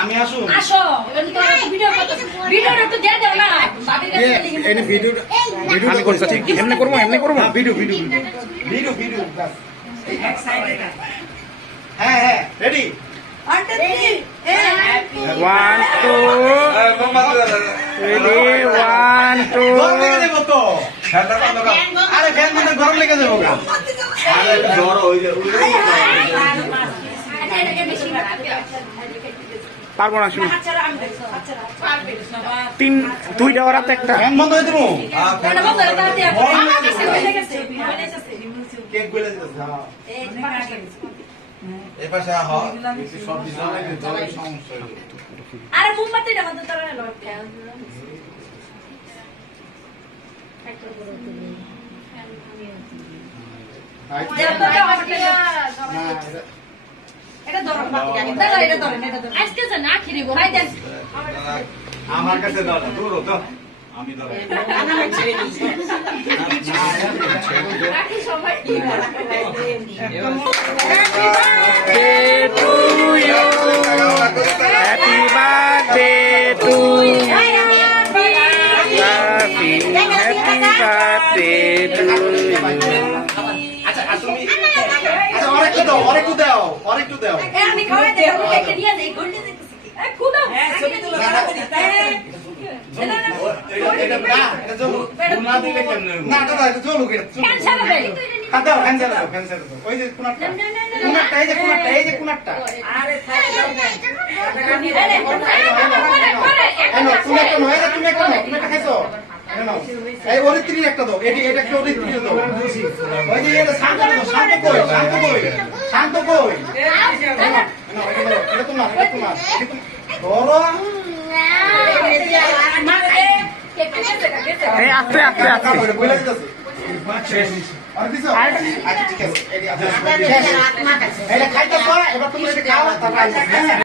আমি আসুন। আসো এবার তো ভিডিও একটু দিয়ে দাও না। এনে ভিডিও ভিডিও আমি করতেছি এমনি করব এমনি করব? হ্যাঁ ভিডিও ভিডিও ভিডিও। ভিডিও হ্যাঁ হ্যাঁ রেডি টু গরম লেগে যাব আরে ফ্যান বন্ধ গরম লেগে যাব। আরে জ্বর হয়ে যাবে এটাকে বেশি পারব না শুনি তিন দুইটা ওরাতে একটা। বন্ধ হয়ে দেবো বন্ধ হয়ে কেকগুলো হ্যাঁ। আরে মোমবাতিটা মধ্যে তো না এটা আমার কাছে দাও দূর তো আমি happy birthday to you happy birthday to you দাও আরেকটু দাও আরেকটু দাও আমি খাওয়াই দেই আমি কেটে নিয়ে যাই খুদা হ্যাঁ এটা জলু কে এই যে কোনাটা এই যে কোনাটা তুমি একটা তুমি একটা একটা খাইছো এই অরিত্রী একটা দাও। এটি এটা একটা অরিত্রী দাও? ওই যে এটা শান্ত শান্ত কই শান্ত কই শান্ত কই? এটা তোমার এটা তোমার ধরো। আস্তে আস্তে আস্তে। কাপড় বইলা দিতেছে। আর দিছো আচ্ছা ঠিক আছে এটা খাইতে এবার তুমি এটা খাও তারপর